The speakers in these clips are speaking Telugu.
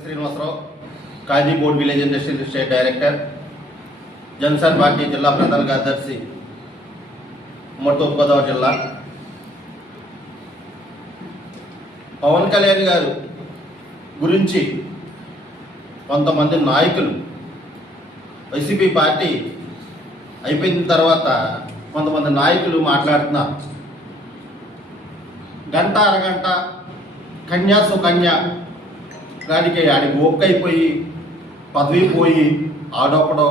Srinivasarao, Khadi board village industrial state director, Janasena party జిల్లా ప్రధాన కార్యదర్శి, ఉమ్మడి తూర్పుగోదావరి జిల్లా. పవన్ కళ్యాణ్ గారు గురించి కొంతమంది నాయకులు వైసీపీ పార్టీ అయిపోయిన తర్వాత కొంతమంది నాయకులు మాట్లాడుతున్నారు. గంట అరగంట కన్యా సుకన్య గాడికి ఆడికి ఓక్కైపోయి పదవి పోయి ఆడొక్కడో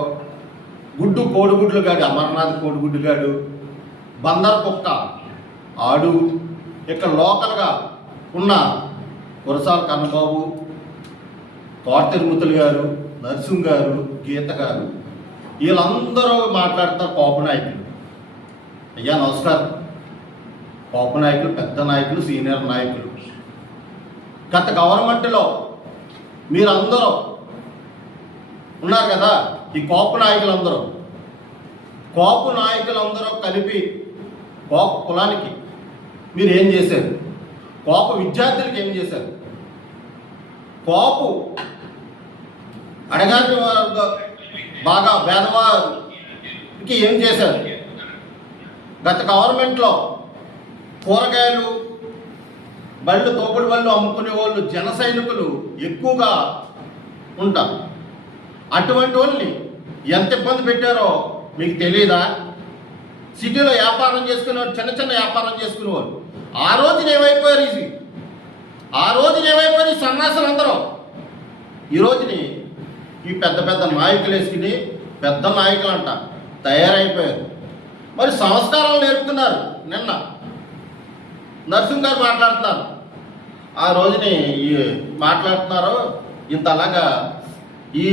కోడిగుడ్లు గాడు, అమర్నాథ్ కోడిగుడ్డు గాడు, బందర్ కుక్క ఆడు, ఇక్కడ లోకల్గా ఉన్న కురసాల కన్నబాబు, తోట తిరుమతులు గారు, నరసింహ్ గారు, గీత గారు, వీళ్ళందరూ మాట్లాడతారు. కోప నాయకులు. అయ్యా నమస్కారం. కోప నాయకులు, పెద్ద నాయకులు, సీనియర్ నాయకులు. గత గవర్నమెంట్లో మీరందరూ ఉన్నారు కదా, ఈ కోప నాయకులందరూ కలిపి కోప కులానికి మీరు ఏం చేశారు? కోప విద్యార్థులకి ఏం చేశారు? కోపు అడగాని బాగా పేదవారికి ఏం చేశారు? గత గవర్నమెంట్లో కూరగాయలు బళ్ళు, తోపుడు బళ్ళు అమ్ముకునే వాళ్ళు జన సైనికులు ఎక్కువగా ఉంటారు. అటువంటి వాళ్ళని ఎంత ఇబ్బంది పెట్టారో మీకు తెలియదా? సిటీలో వ్యాపారం చేసుకునేవాళ్ళు, చిన్న వ్యాపారం చేసుకునేవాళ్ళు ఆ రోజున ఏమైపోయారు? ఈ సన్నాసులు అందరూ ఈ రోజుని ఈ పెద్ద నాయకులు వేసుకుని పెద్ద నాయకులు అంట తయారైపోయారు. మరి సంస్కారాలు నేర్పుతున్నారు. నిన్న నరసింహ్ గారు మాట్లాడుతున్నారు. ఆ రోజుని మాట్లాడుతున్నారు. ఇంతలాగా ఈ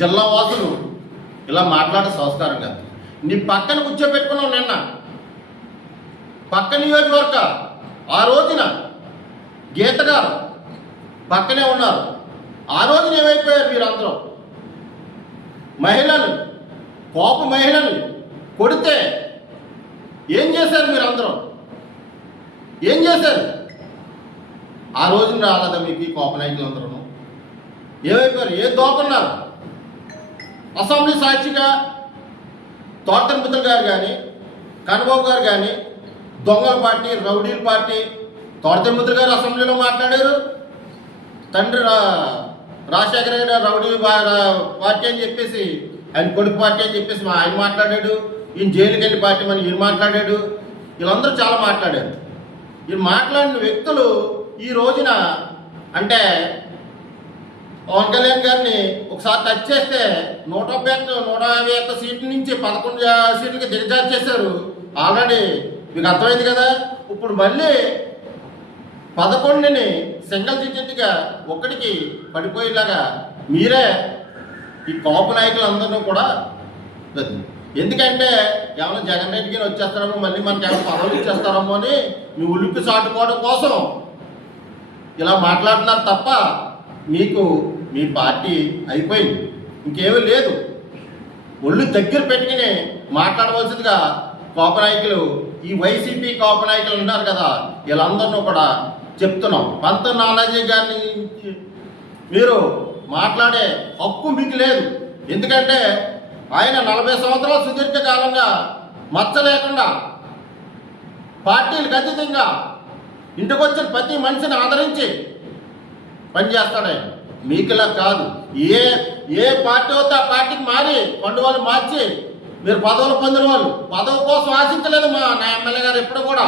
జిల్లా వాసులు ఇలా మాట్లాడే సంస్కారం కాదు. నీ పక్కన కూర్చోబెట్టుకున్నావు. నిన్న పక్క నియోజకవర్గ ఆ రోజున గీత గారు పక్కనే ఉన్నారు. ఆ రోజున ఏమైపోయారు మీరందరూ? మహిళలు, కోప మహిళలు కొడితే ఏం చేశారు? మీరందరూ ఏం చేశారు? ఆ రోజున రాలేదా మీకు ఈ కోప నాయకులందరూ? ఏమైపోయారు? ఏం దోకున్నారు? అసెంబ్లీ సాక్షిగా తోట తిరుమతులు గారు కానీ, కన్నబాబు గారు కానీ, దొంగల పార్టీ, రౌడీల పార్టీ. తోట తిరుమతులు గారు అసెంబ్లీలో మాట్లాడారు. తండ్రి రాజశేఖర గారు రౌడీ పార్టీ అని చెప్పేసి, ఆయన కొడుకు పార్టీ అని చెప్పేసి ఆయన మాట్లాడాడు. ఈయన జైలుకి వెళ్ళి పార్టీ అని ఈయన మాట్లాడాడు. వీళ్ళందరూ చాలా మాట్లాడారు. వీళ్ళు మాట్లాడిన వ్యక్తులు ఈ రోజున అంటే పవన్ కళ్యాణ్ గారిని ఒకసారి టచ్ చేస్తే 151 సీట్ల నుంచి 11 సీట్లకి దిగజారు చేశారు. ఆల్రెడీ మీకు అర్థమైంది కదా. ఇప్పుడు మళ్ళీ 11ని సింగిల్ డిజిట్గా ఒక్కడికి పడిపోయేలాగా మీరే ఈ కోప నాయకులందరినీ కూడా. ఎందుకంటే ఏమైనా జగన్ రెడ్డి గారు వచ్చేస్తారేమో, మళ్ళీ మనకి ఏమైనా పదవులు ఇచ్చేస్తారేమో అని మీ ఉలిపి చాటుకోవడం కోసం ఇలా మాట్లాడుతున్నారు తప్ప మీకు మీ పార్టీ అయిపోయింది, ఇంకేమీ లేదు. ఒళ్ళు దగ్గర పెట్టుకుని మాట్లాడవలసిందిగా కోప నాయకులు, ఈ వైసీపీ కోప నాయకులు ఉన్నారు కదా, వీళ్ళందరినీ కూడా చెప్తున్నాం. పంత నానాజీ గారిని మీరు మాట్లాడే హక్కు మీకు లేదు. ఎందుకంటే ఆయన 40 సంవత్సరాల సుదీర్ఘకాలంగా మచ్చ లేకుండా పార్టీలకు అతీతంగా ఇంటికి వచ్చిన ప్రతి మనిషిని ఆదరించి పనిచేస్తాడు ఆయన. మీకులా కాదు. ఏ పార్టీ అవుతే ఆ పార్టీకి మారి పండుగలు మార్చి మీరు పదవులు పొందిన వాళ్ళు. పదవి కోసం ఆశించలేదు మా నా ఎమ్మెల్యే గారు ఎప్పుడు కూడా.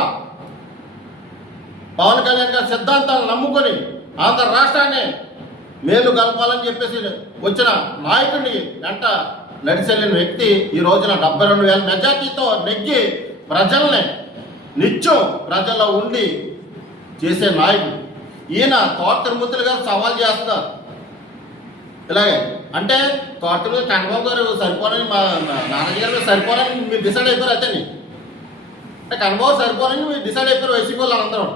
పవన్ కళ్యాణ్ గారి సిద్ధాంతాలను నమ్ముకొని ఆంధ్ర రాష్ట్రాన్ని మేలు కలపాలని చెప్పేసి వచ్చిన నాయకుడిని వెంట నడిచెళ్ళిన వ్యక్తి ఈ రోజున 72,000 మెజార్టీతో నెగ్గి ప్రజల్ని నిత్యం ప్రజల్లో ఉండి చేసే నాయకుడు ఈయన. తోట తిరుమతులు గారు సవాల్ చేస్తున్నారు. ఇలాగే అంటే తోట తిరుమల కన్నబాబు గారు సరిపోరని, మా నాన్నజీ గారు సరిపోరని మీరు డిసైడ్ అయిపోయారు. అయితే అంటే కన్నబాబు సరిపోరని మీరు డిసైడ్ అయిపోయారు వైసీపీ వాళ్ళు అందరూ.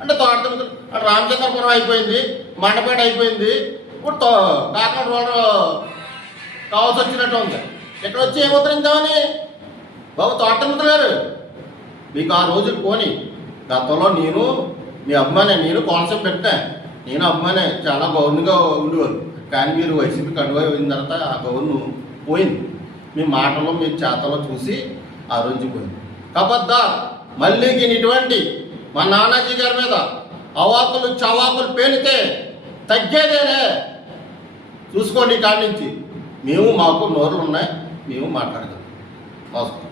అంటే తోట తిరుమతులు రామచంద్రపురం అయిపోయింది, మండపేట అయిపోయింది, ఇప్పుడు కాకినాడ రోడ్డు కావాల్సి వచ్చినట్టు ఉంది. ఇక్కడ వచ్చి ఏముద్రించామని బాబు తోట తిరుమతులు గారు మీకు ఆ రోజులు పోని. గతంలో నేను మీ అభిమాని, నేను కాన్సెప్ట్ పెట్టా. నేను అభిమానే చాలా గౌరవంగా ఉండేవారు. కానీ మీరు వైసీపీ కండువా అయిన తర్వాత ఆ గౌరవం పోయింది. మీ మాటలో మీ చేతలో చూసి ఆ రోజు పోయింది. కబద్దార్ మళ్ళీ ఇటువంటి మా నానాజీ గారి మీద అవాకులు చవాకులు పేలితే తగ్గేదేలే. చూసుకోండి కాడి నుంచి. మాకు నోరులు ఉన్నాయి, మేము మాట్లాడగలం. నమస్కారం.